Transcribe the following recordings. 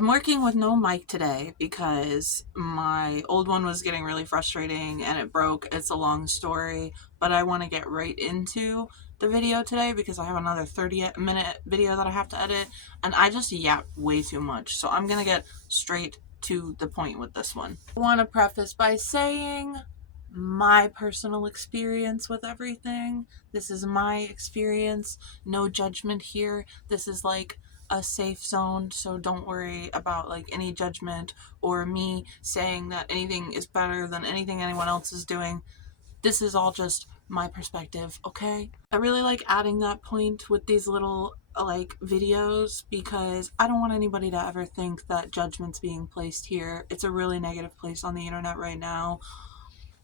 I'm working with no mic today because my old one was getting really frustrating and it broke. It's a long story, but I want to get right into the video today because I have another 30-minute video that I have to edit and I just yap way too much. So I'm going to get straight to the point with this one. I want to preface by saying my personal experience with everything. This is my experience. No judgment here. This is like a safe zone, so don't worry about like any judgment or me saying that anything is better than anything anyone else is doing. This is all just my perspective, okay? I really like adding that point with these little like videos because I don't want anybody to ever think that judgment's being placed here. It's a really negative place on the internet right now.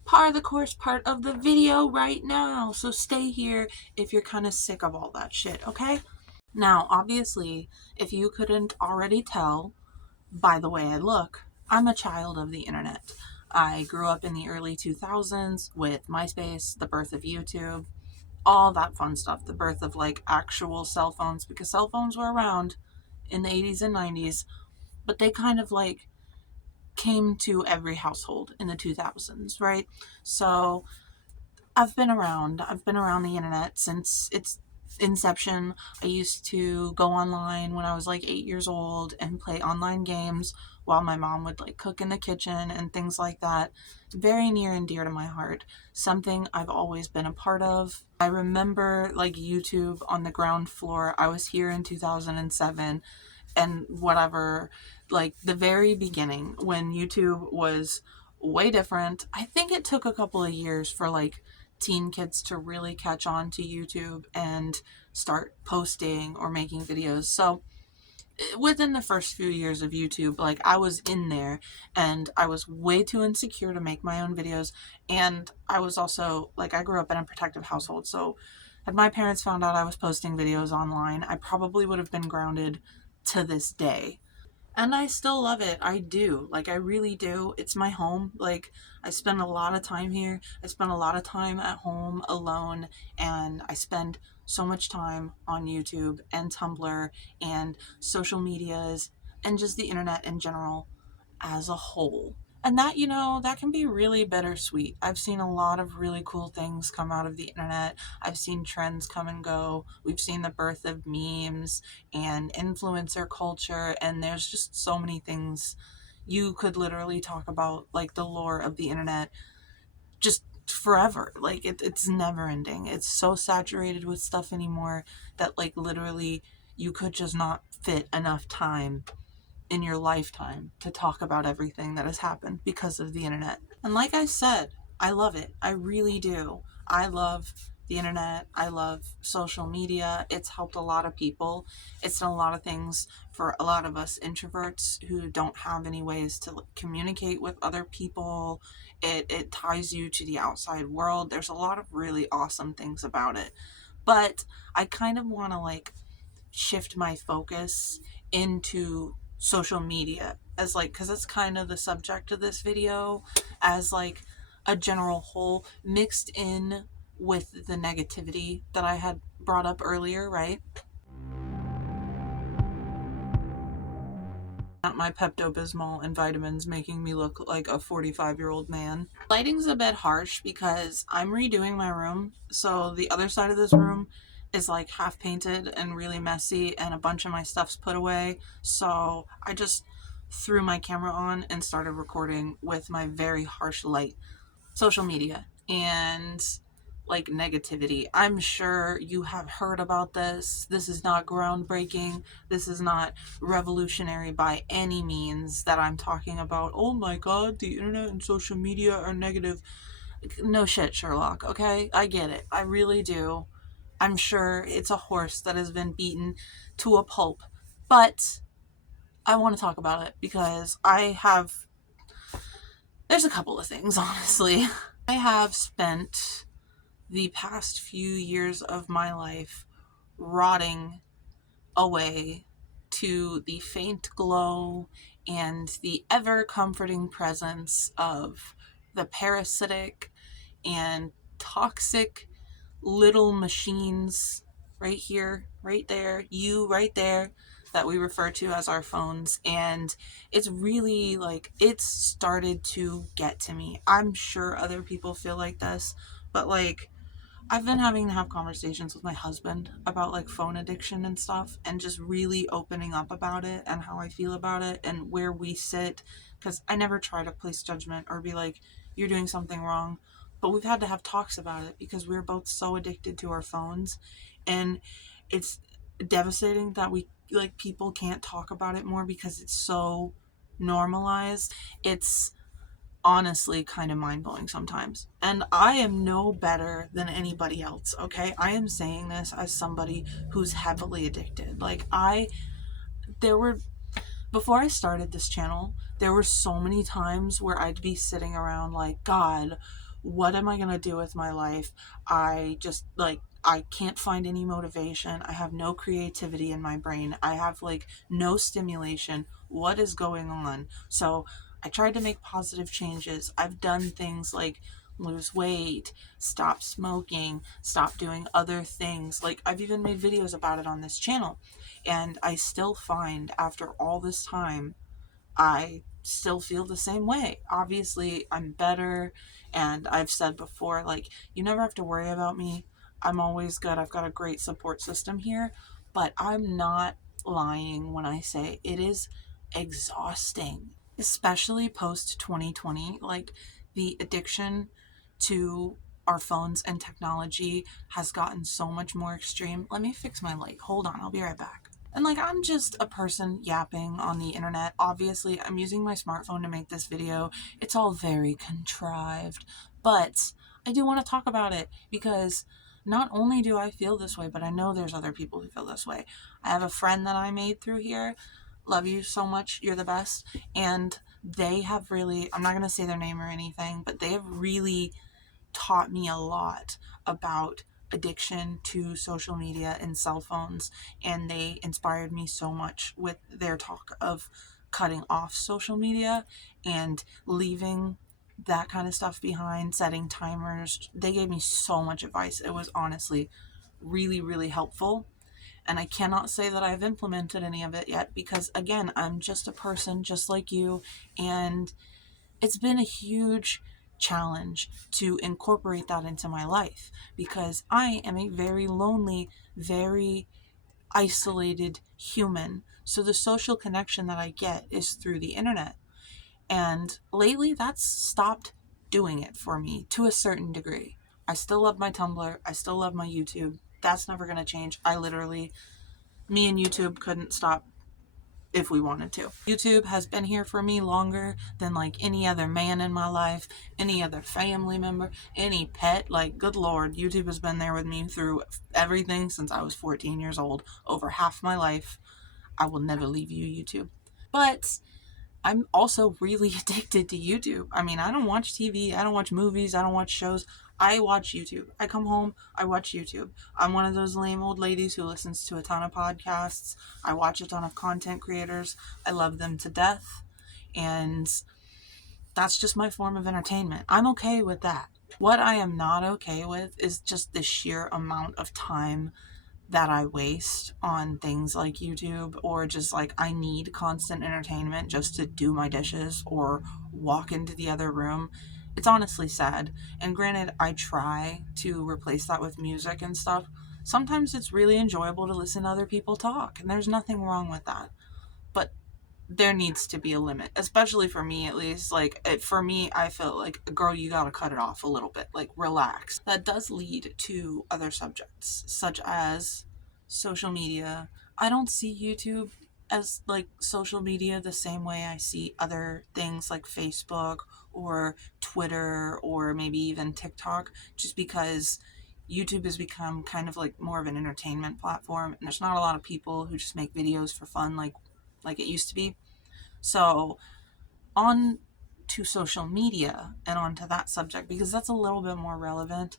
Part of the course, part of the video right now. So stay here if you're kind of sick of all that shit, okay? Now, obviously, if you couldn't already tell by the way I look, I'm a child of the internet. I grew up in the early 2000s with MySpace, the birth of YouTube, all that fun stuff, the birth of like actual cell phones, because cell phones were around in the 80s and 90s, but they kind of like came to every household in the 2000s, right? So I've been around the internet since its inception. I used to go online when I was like 8 years old and play online games while my mom would like cook in the kitchen and things like that. Very near and dear to my heart. Something I've always been a part of. I remember like YouTube on the ground floor. I was here in 2007 and whatever, like the very beginning when YouTube was way different. I think it took a couple of years for like teen kids to really catch on to YouTube and start posting or making videos. So within the first few years of YouTube, like I was in there and I was way too insecure to make my own videos. And I was also like, I grew up in a protective household. So had my parents found out I was posting videos online, I probably would have been grounded to this day. And I still love it. I do. Like, I really do. It's my home. Like, I spend a lot of time here. I spend a lot of time at home alone. And I spend so much time on YouTube and Tumblr and social medias and just the internet in general as a whole. And that, that can be really bittersweet. I've seen a lot of really cool things come out of the internet. I've seen trends come and go. We've seen the birth of memes and influencer culture, and there's just so many things you could literally talk about, like the lore of the internet, just forever. Like, it's never ending. It's so saturated with stuff anymore that, like, literally you could just not fit enough time in your lifetime to talk about everything that has happened because of the internet. And like I said, I love it. I really do. I love the internet. I love social media. It's helped a lot of people. It's done a lot of things for a lot of us introverts who don't have any ways to communicate with other people. It ties you to the outside world. There's a lot of really awesome things about it. But I kind of want to like shift my focus into social media as like, because it's kind of the subject of this video, as like a general whole mixed in with the negativity that I had brought up earlier, right? Not my Pepto-Bismol and vitamins making me look like a 45-year-old man. Lighting's a bit harsh because I'm redoing my room, so the other side of this room is like half painted and really messy and a bunch of my stuff's put away, so I just threw my camera on and started recording with my very harsh light. Social media and like negativity. I'm sure you have heard about this. This is not groundbreaking. This is not revolutionary by any means that I'm talking about. Oh my god, the internet and social media are negative. No shit, Sherlock, okay? I get it. I really do. I'm sure it's a horse that has been beaten to a pulp. But I want to talk about it because there's a couple of things, honestly. I have spent the past few years of my life rotting away to the faint glow and the ever comforting presence of the parasitic and toxic little machines right here, right there, you right there, that we refer to as our phones, and it's really like it's started to get to me. I'm sure other people feel like this, but like I've been having to have conversations with my husband about like phone addiction and stuff, and just really opening up about it and how I feel about it and where we sit, because I never try to place judgment or be like, you're doing something wrong. But we've had to have talks about it because we're both so addicted to our phones, and it's devastating that we like people can't talk about it more because it's so normalized. It's honestly kind of mind blowing sometimes. And I am no better than anybody else, okay? I am saying this as somebody who's heavily addicted. There were, before I started this channel, there were so many times where I'd be sitting around like, God, what am I going to do with my life? I can't find any motivation. I have no creativity in my brain. I have like no stimulation. What is going on? So I tried to make positive changes. I've done things like lose weight, stop smoking, stop doing other things. Like I've even made videos about it on this channel. And I still find after all this time, I still feel the same way. Obviously, I'm better. And I've said before, like, you never have to worry about me. I'm always good. I've got a great support system here. But I'm not lying when I say it is exhausting, especially post 2020. Like, the addiction to our phones and technology has gotten so much more extreme. Let me fix my light. Hold on, I'll be right back. And like, I'm just a person yapping on the internet. Obviously, I'm using my smartphone to make this video. It's all very contrived, but I do want to talk about it because not only do I feel this way, but I know there's other people who feel this way. I have a friend that I made through here. Love you so much. You're the best. And they have really, I'm not going to say their name or anything, but they have really taught me a lot about addiction to social media and cell phones, and they inspired me so much with their talk of cutting off social media and leaving that kind of stuff behind, setting timers. They gave me so much advice. It was honestly really, really helpful. And I cannot say that I've implemented any of it yet because, again, I'm just a person just like you, and it's been a huge challenge to incorporate that into my life because I am a very lonely, very isolated human. So the social connection that I get is through the internet. And lately, that's stopped doing it for me to a certain degree. I still love my Tumblr. I still love my YouTube. That's never going to change. Me and YouTube couldn't stop if we wanted to. YouTube has been here for me longer than like any other man in my life, any other family member, any pet. Like, good Lord, YouTube has been there with me through everything since I was 14 years old, over half my life. I will never leave you, YouTube. But I'm also really addicted to YouTube. I mean, I don't watch TV, I don't watch movies, I don't watch shows. I watch YouTube. I come home, I watch YouTube. I'm one of those lame old ladies who listens to a ton of podcasts. I watch a ton of content creators. I love them to death. And that's just my form of entertainment. I'm okay with that. What I am not okay with is just the sheer amount of time that I waste on things like YouTube, or just like I need constant entertainment just to do my dishes or walk into the other room. It's honestly sad. And granted, I try to replace that with music and stuff. Sometimes it's really enjoyable to listen to other people talk, and there's nothing wrong with that. But there needs to be a limit, especially for me at least. For me, I feel like, girl, you gotta cut it off a little bit, like relax. That does lead to other subjects such as social media. I don't see YouTube as like social media the same way I see other things like Facebook or Twitter or maybe even TikTok, just because YouTube has become kind of like more of an entertainment platform, and there's not a lot of people who just make videos for fun like it used to be. So, on to social media and onto that subject, because that's a little bit more relevant.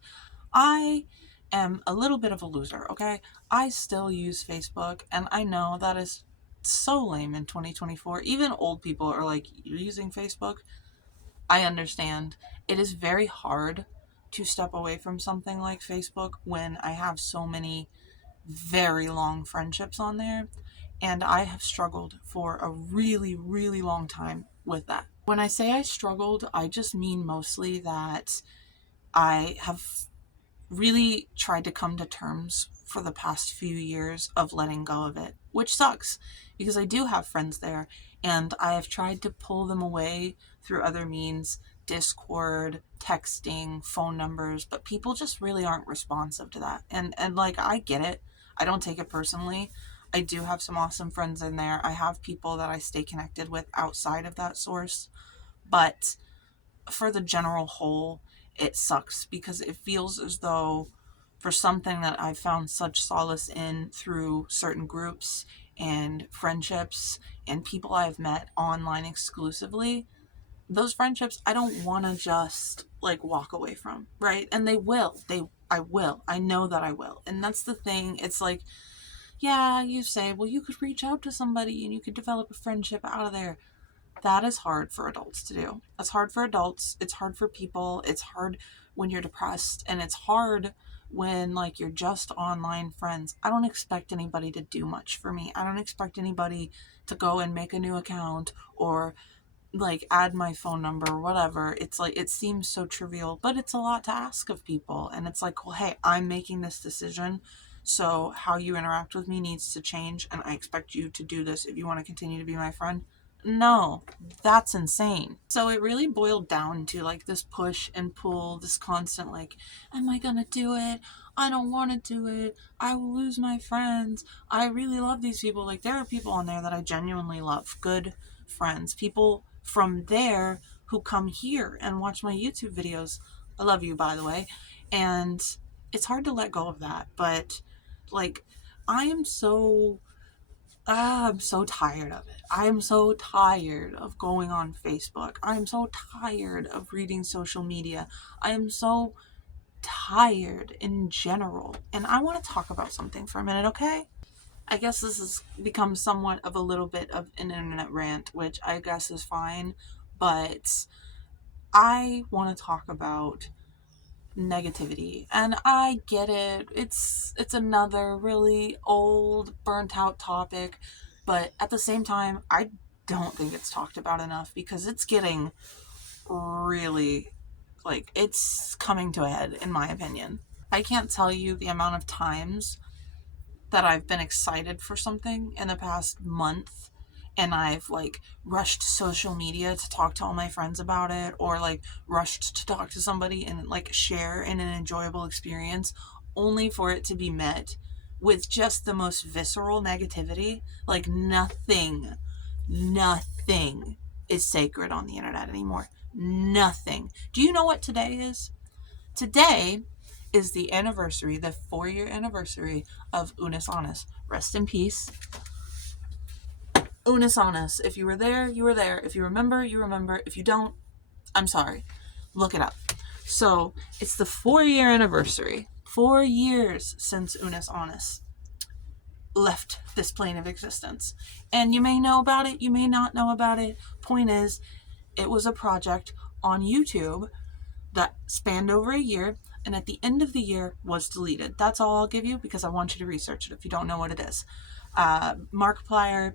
I am a little bit of a loser, okay? I still use Facebook, and I know that is so lame in 2024. Even old people are like, you're using Facebook? I understand. It is very hard to step away from something like Facebook when I have so many very long friendships on there. And I have struggled for a really, really long time with that. When I say I struggled, I just mean mostly that I have really tried to come to terms for the past few years of letting go of it, which sucks because I do have friends there and I have tried to pull them away through other means, Discord, texting, phone numbers, but people just really aren't responsive to that. And like I get it. I don't take it personally. I do have some awesome friends in there. I have people that I stay connected with outside of that source, but for the general whole, it sucks because it feels as though for something that I've found such solace in through certain groups and friendships and people I've met online exclusively, those friendships I don't want to just like walk away from, right? And they will. I will. I know that I will. And that's the thing. It's like, yeah, you say, well, you could reach out to somebody and you could develop a friendship out of there. That is hard for adults to do. That's hard for adults. It's hard for people. It's hard when you're depressed, and it's hard when like you're just online friends. I don't expect anybody to do much for me. I don't expect anybody to go and make a new account or like add my phone number or whatever. It's like it seems so trivial, but it's a lot to ask of people. And it's like, well, hey, I'm making this decision. So how you interact with me needs to change, and I expect you to do this if you want to continue to be my friend. No, that's insane. So it really boiled down to like this push and pull, this constant like, am I gonna do it? I don't want to do it. I will lose my friends. I really love these people. Like there are people on there that I genuinely love. Good friends. People from there who come here and watch my YouTube videos. I love you, by the way. And it's hard to let go of that. But like, I am so I'm so tired of it. I am so tired of going on Facebook. I am so tired of reading social media. I am so tired in general. And I want to talk about something for a minute, okay? I guess this has become somewhat of a little bit of an internet rant, which I guess is fine. But I want to talk about negativity, and I get it. It's another really old burnt out topic, but at the same time I don't think it's talked about enough because it's getting really like it's coming to a head in my opinion. I can't tell you the amount of times that I've been excited for something in the past month and I've like rushed to social media to talk to all my friends about it or like rushed to talk to somebody and like share in an enjoyable experience only for it to be met with just the most visceral negativity. Like nothing is sacred on the internet anymore. Nothing. Do you know what today is? Today is the anniversary, the 4-year anniversary of Unis Honest. Rest in peace, Unis Honest. If you were there, you were there. If you remember, you remember. If you don't, I'm sorry. Look it up. So it's the 4-year anniversary. 4 years since Unis Honest left this plane of existence. And you may know about it, you may not know about it. Point is, it was a project on YouTube that spanned over a year, and at the end of the year was deleted. That's all I'll give you because I want you to research it if you don't know what it is. Markiplier,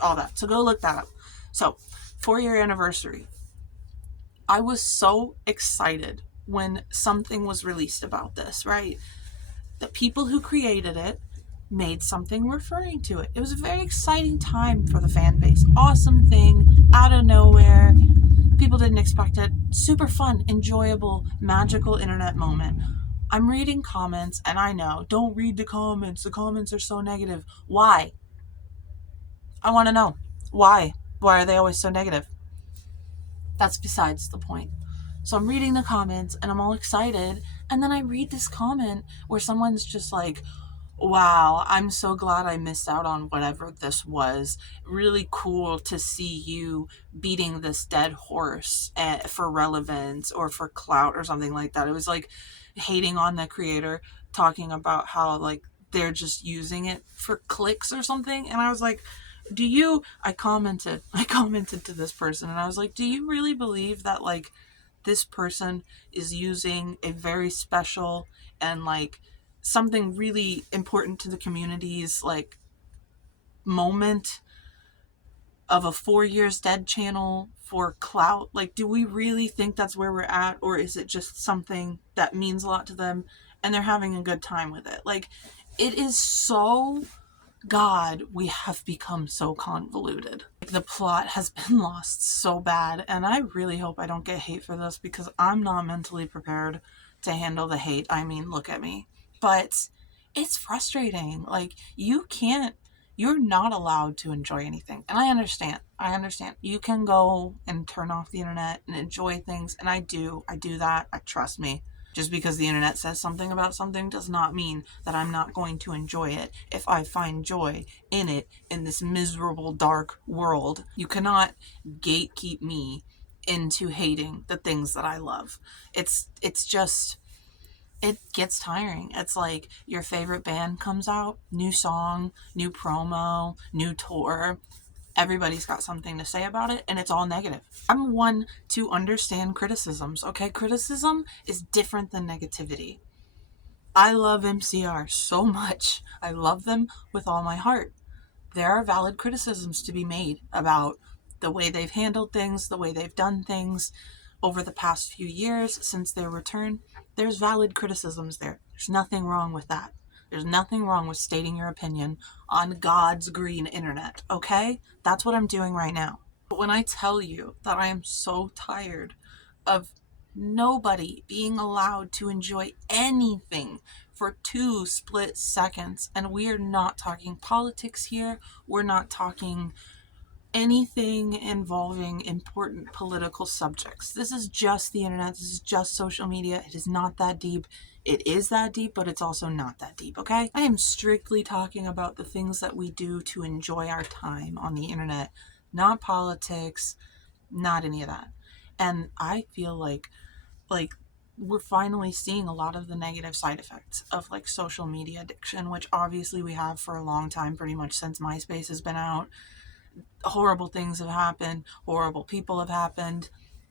all that. So go look that up. So, 4-year anniversary. I was so excited when something was released about this, right? The people who created it made something referring to it. It was a very exciting time for the fan base. Awesome thing, out of nowhere. People didn't expect it. Super fun, enjoyable, magical internet moment. I'm reading comments, and I know, don't read the comments. The comments are so negative. Why? I want to know. Why? Why are they always so negative? That's besides the point. So I'm reading the comments, and I'm all excited, and then I read this comment where someone's just like, wow, I'm so glad I missed out on whatever this was. Really cool to see you beating this dead horse for relevance or for clout or something like that. It was like hating on the creator, talking about how like they're just using it for clicks or something. And I was like, I commented to this person and I was like, do you really believe that like this person is using a very special and like something really important to the community's like moment of a 4 years dead channel for clout? Like, do we really think that's where we're at? Or is it just something that means a lot to them and they're having a good time with it? Like, it is so, God, we have become so convoluted. Like, the plot has been lost so bad, and I really hope I don't get hate for this because I'm not mentally prepared to handle the hate. I mean, look at me. But it's frustrating. Like, you're not allowed to enjoy anything. And I understand. You can go and turn off the internet and enjoy things, and I do that. Trust me. Just because the internet says something about something does not mean that I'm not going to enjoy it if I find joy in it in this miserable, dark world. You cannot gatekeep me into hating the things that I love. It's just, it gets tiring. It's like your favorite band comes out, new song, new promo, new tour. Everybody's got something to say about it, and it's all negative. I'm one to understand criticisms, okay? Criticism is different than negativity. I love MCR so much. I love them with all my heart. There are valid criticisms to be made about the way they've handled things, the way they've done things over the past few years since their return. There's valid criticisms there. There's nothing wrong with that. There's nothing wrong with stating your opinion on God's green internet, okay? That's what I'm doing right now. But when I tell you that I am so tired of nobody being allowed to enjoy anything for 2 split seconds, and we are not talking politics here, we're not talking anything involving important political subjects. This is just the internet. This is just social media. It is not that deep. It is that deep, but it's also not that deep, okay? I am strictly talking about the things that we do to enjoy our time on the internet, not politics, not any of that. And I feel like we're finally seeing a lot of the negative side effects of like social media addiction, which obviously we have for a long time, pretty much since MySpace has been out. Horrible things have happened, horrible people have happened.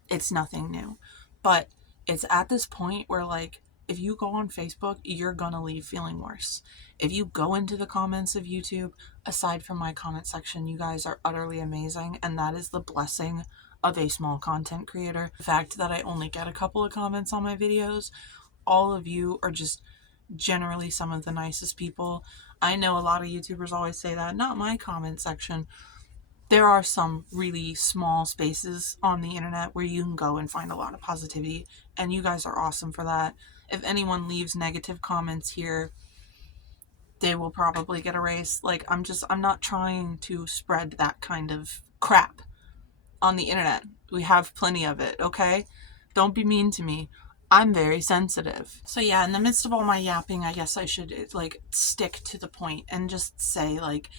It's nothing new. But it's at this point where, like, if you go on Facebook, you're gonna leave feeling worse. If you go into the comments of YouTube, aside from my comment section, you guys are utterly amazing, and that is the blessing of a small content creator. The fact that I only get a couple of comments on my videos, all of you are just generally some of the nicest people. I know a lot of YouTubers always say that, not my comment section. There are some really small spaces on the internet where you can go and find a lot of positivity, and you guys are awesome for that. If anyone leaves negative comments here, they will probably get erased. Like, I'm not trying to spread that kind of crap on the internet. We have plenty of it, okay? Don't be mean to me. I'm very sensitive. So yeah, in the midst of all my yapping, I guess I should, like, stick to the point and just say, like,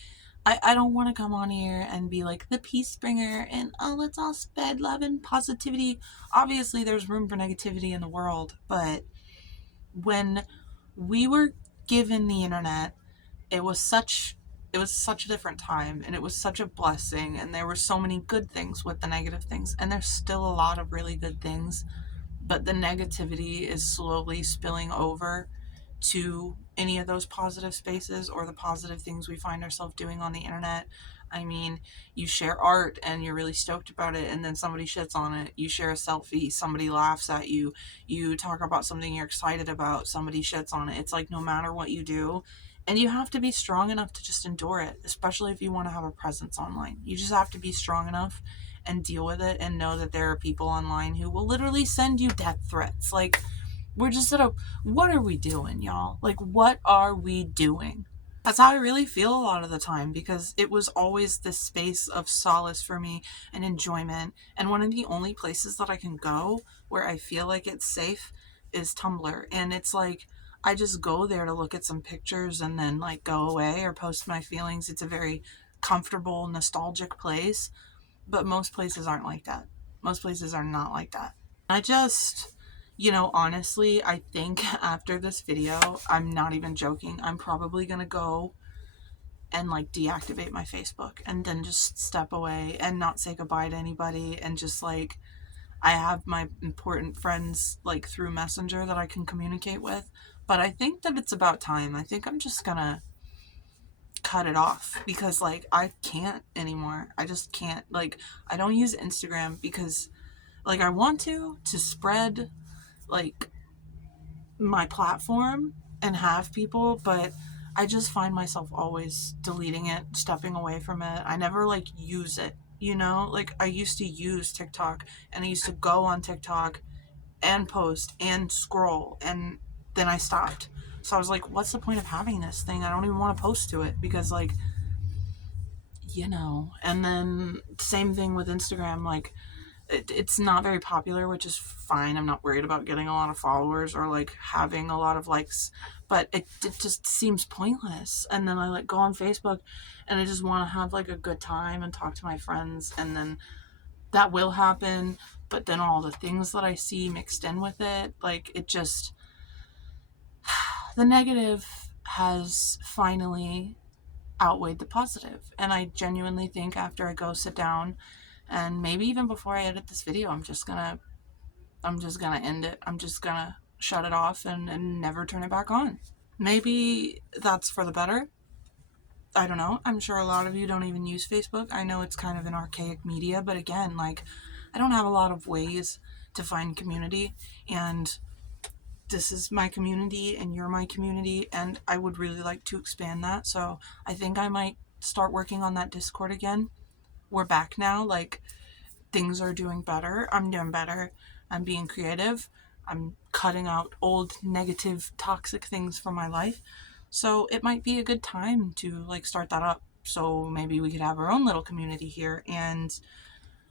I don't want to come on here and be like the peace bringer and, oh, let's all spread love and positivity. Obviously, there's room for negativity in the world, but when we were given the internet, it was such a different time, and it was such a blessing, and there were so many good things with the negative things, and there's still a lot of really good things, but the negativity is slowly spilling over to any of those positive spaces or the positive things we find ourselves doing on the internet. I mean, you share art and you're really stoked about it, and then somebody shits on it. You share a selfie, somebody laughs at you. You talk about something you're excited about, somebody shits on it. It's like no matter what you do, and you have to be strong enough to just endure it, especially if you want to have a presence online. You just have to be strong enough and deal with it and know that there are people online who will literally send you death threats. Like, we're just what are we doing, y'all? Like, what are we doing? That's how I really feel a lot of the time, because it was always this space of solace for me and enjoyment. And one of the only places that I can go where I feel like it's safe is Tumblr. And it's like, I just go there to look at some pictures and then like go away or post my feelings. It's a very comfortable, nostalgic place. But most places aren't like that. Most places are not like that. I just, honestly, I think after this video, I'm not even joking, I'm probably gonna go and like deactivate my Facebook and then just step away and not say goodbye to anybody, and just like, I have my important friends like through Messenger that I can communicate with, but I think that it's about time. I think I'm just gonna cut it off because like I can't anymore. I just can't. Like I don't use Instagram because like I want to spread like my platform and have people, but I just find myself always deleting it, stepping away from it. I never like use it, you know? Like I used to use TikTok and I used to go on TikTok and post and scroll, and then I stopped. So I was like, what's the point of having this thing? I don't even want to post to it because like, you know. And then same thing with Instagram, like it's not very popular, which is fine. I'm not worried about getting a lot of followers or like having a lot of likes, but it just seems pointless. And then I like go on Facebook and I just want to have like a good time and talk to my friends, and then that will happen, but then all the things that I see mixed in with it, like it just, the negative has finally outweighed the positive. And I genuinely think after I go sit down and maybe even before I edit this video, I'm just gonna end it. I'm just gonna shut it off and never turn it back on. Maybe that's for the better. I don't know. I'm sure a lot of you don't even use Facebook. I know it's kind of an archaic media, but again, like I don't have a lot of ways to find community, and this is my community and you're my community, and I would really like to expand that. So I think I might start working on that Discord again. We're back now. Like things are doing better. I'm doing better. I'm being creative. I'm cutting out old negative toxic things from my life. So it might be a good time to like start that up. So maybe we could have our own little community here, and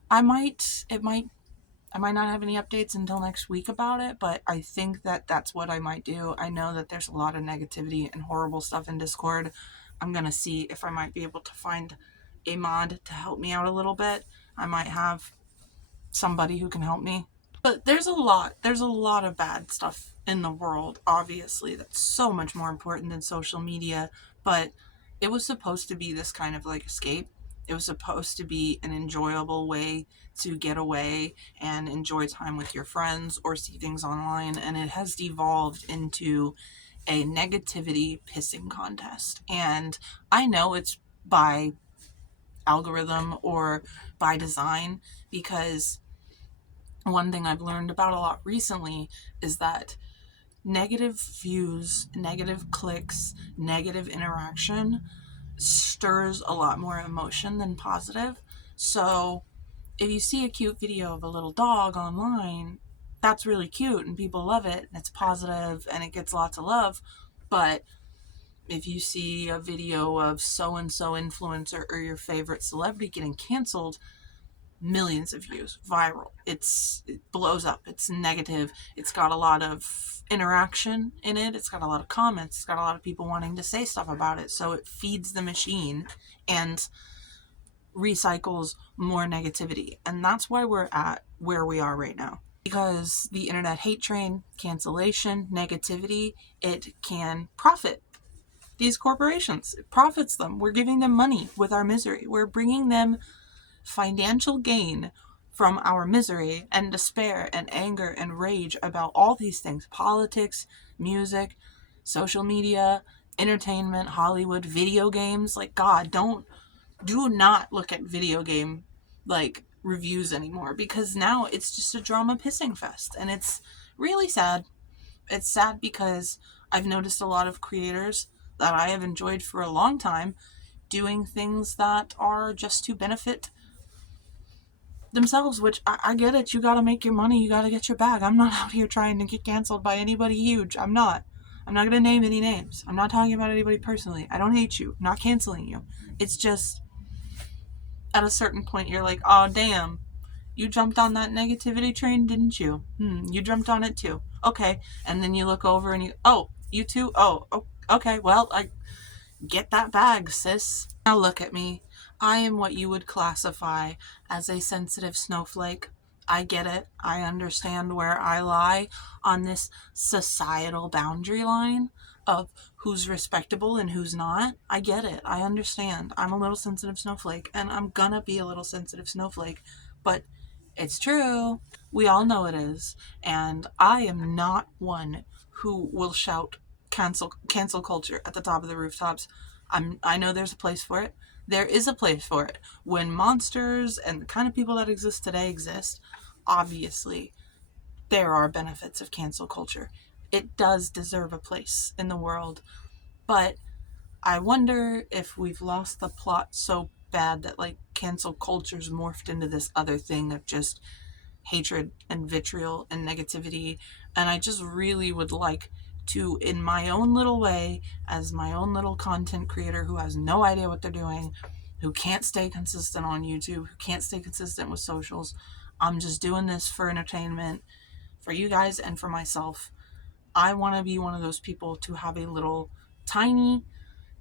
I might not have any updates until next week about it, but I think that that's what I might do. I know that there's a lot of negativity and horrible stuff in Discord. I'm going to see if I might be able to find a mod to help me out a little bit. I might have somebody who can help me. But there's a lot of bad stuff in the world, obviously, that's so much more important than social media, but it was supposed to be this kind of like escape. It was supposed to be an enjoyable way to get away and enjoy time with your friends or see things online, and it has devolved into a negativity pissing contest. And I know it's by algorithm or by design, because one thing I've learned about a lot recently is that negative views, negative clicks, negative interaction stirs a lot more emotion than positive. So if you see a cute video of a little dog online, that's really cute and people love it and it's positive and it gets lots of love. But if you see a video of so and so influencer or your favorite celebrity getting canceled, millions of views, viral. It blows up. It's negative. It's got a lot of interaction in it. It's got a lot of comments. It's got a lot of people wanting to say stuff about it. So it feeds the machine and recycles more negativity. And that's why we're at where we are right now. Because the internet hate train, cancellation, negativity, it can profit these corporations. It profits them. We're giving them money with our misery. We're bringing them financial gain from our misery and despair and anger and rage about all these things: politics, music, social media, entertainment, Hollywood, video games. Like, God, do not look at video game like reviews anymore, because now it's just a drama pissing fest, and it's really sad. It's sad because I've noticed a lot of creators that I have enjoyed for a long time doing things that are just to benefit themselves, which I get it. You gotta make your money. You gotta get your bag. I'm not out here trying to get canceled by anybody huge. I'm not gonna name any names. I'm not talking about anybody personally. I don't hate you. I'm not canceling you. It's just at a certain point you're like, oh damn, you jumped on that negativity train, didn't you? You jumped on it too. Okay. And then you look over and you too? Oh, okay. Well, I get that bag, sis. Now look at me. I am what you would classify as a sensitive snowflake. I get it. I understand where I lie on this societal boundary line of who's respectable and who's not. I get it. I understand. I'm a little sensitive snowflake, and I'm gonna be a little sensitive snowflake, but it's true. We all know it is. And I am not one who will shout cancel culture at the top of the rooftops. I know there's a place for it. There is a place for it. When monsters and the kind of people that exist today exist, obviously there are benefits of cancel culture. It does deserve a place in the world, but I wonder if we've lost the plot so bad that like cancel culture's morphed into this other thing of just hatred and vitriol and negativity. And I just really would like to, in my own little way, as my own little content creator who has no idea what they're doing, who can't stay consistent on YouTube, who can't stay consistent with socials, I'm just doing this for entertainment, for you guys and for myself. I want to be one of those people to have a little tiny,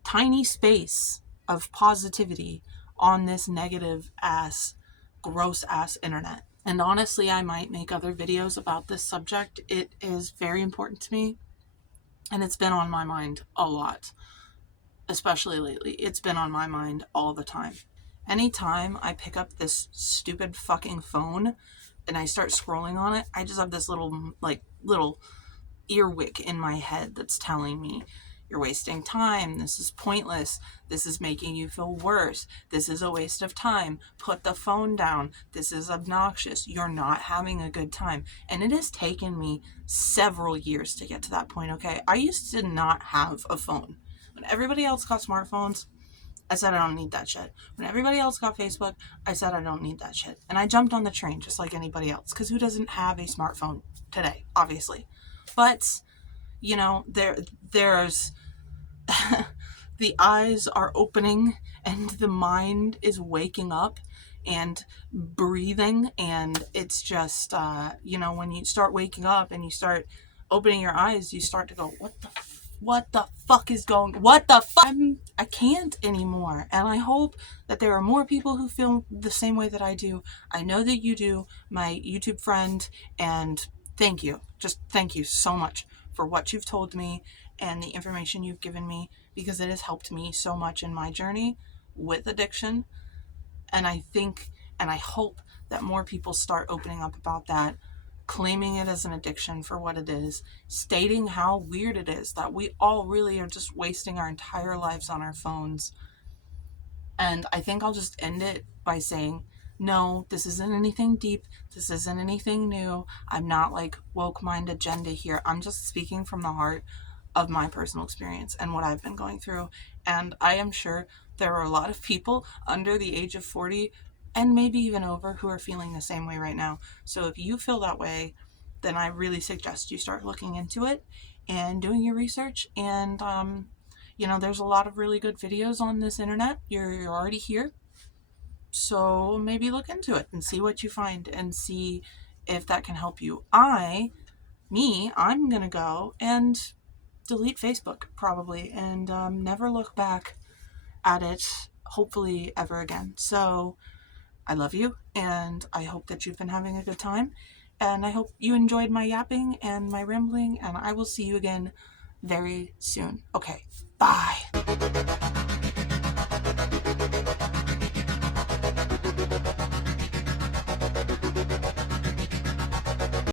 tiny space of positivity on this negative ass, gross ass internet. And honestly, I might make other videos about this subject. It is very important to me, and it's been on my mind a lot, especially lately. It's been on my mind all the time. Anytime I pick up this stupid fucking phone and I start scrolling on it, I just have this little earwig in my head that's telling me, you're wasting time, this is pointless, this is making you feel worse, this is a waste of time, put the phone down, this is obnoxious, you're not having a good time. And it has taken me several years to get to that point, okay? I used to not have a phone. When everybody else got smartphones, I said I don't need that shit. When everybody else got Facebook, I said I don't need that shit. And I jumped on the train just like anybody else, because who doesn't have a smartphone today, obviously? But, you know, there's the eyes are opening and the mind is waking up and breathing, and it's just when you start waking up and you start opening your eyes, you start to go, what the fuck is going, what the fuck? I can't anymore. And I hope that there are more people who feel the same way that I do. I know that you do, my YouTube friend, and thank you. Just thank you so much for what you've told me and the information you've given me, because it has helped me so much in my journey with addiction. And I think and I hope that more people start opening up about that, claiming it as an addiction for what it is, stating how weird it is that we all really are just wasting our entire lives on our phones. And I think I'll just end it by saying, no, this isn't anything deep. This isn't anything new. I'm not like woke mind agenda here. I'm just speaking from the heart of my personal experience and what I've been going through. And I am sure there are a lot of people under the age of 40 and maybe even over who are feeling the same way right now. So if you feel that way, then I really suggest you start looking into it and doing your research. And there's a lot of really good videos on this internet. You're already here. So maybe look into it and see what you find and see if that can help you. I'm going to go and delete Facebook probably and never look back at it, hopefully ever again. So I love you, and I hope that you've been having a good time, and I hope you enjoyed my yapping and my rambling, and I will see you again very soon. Okay, bye.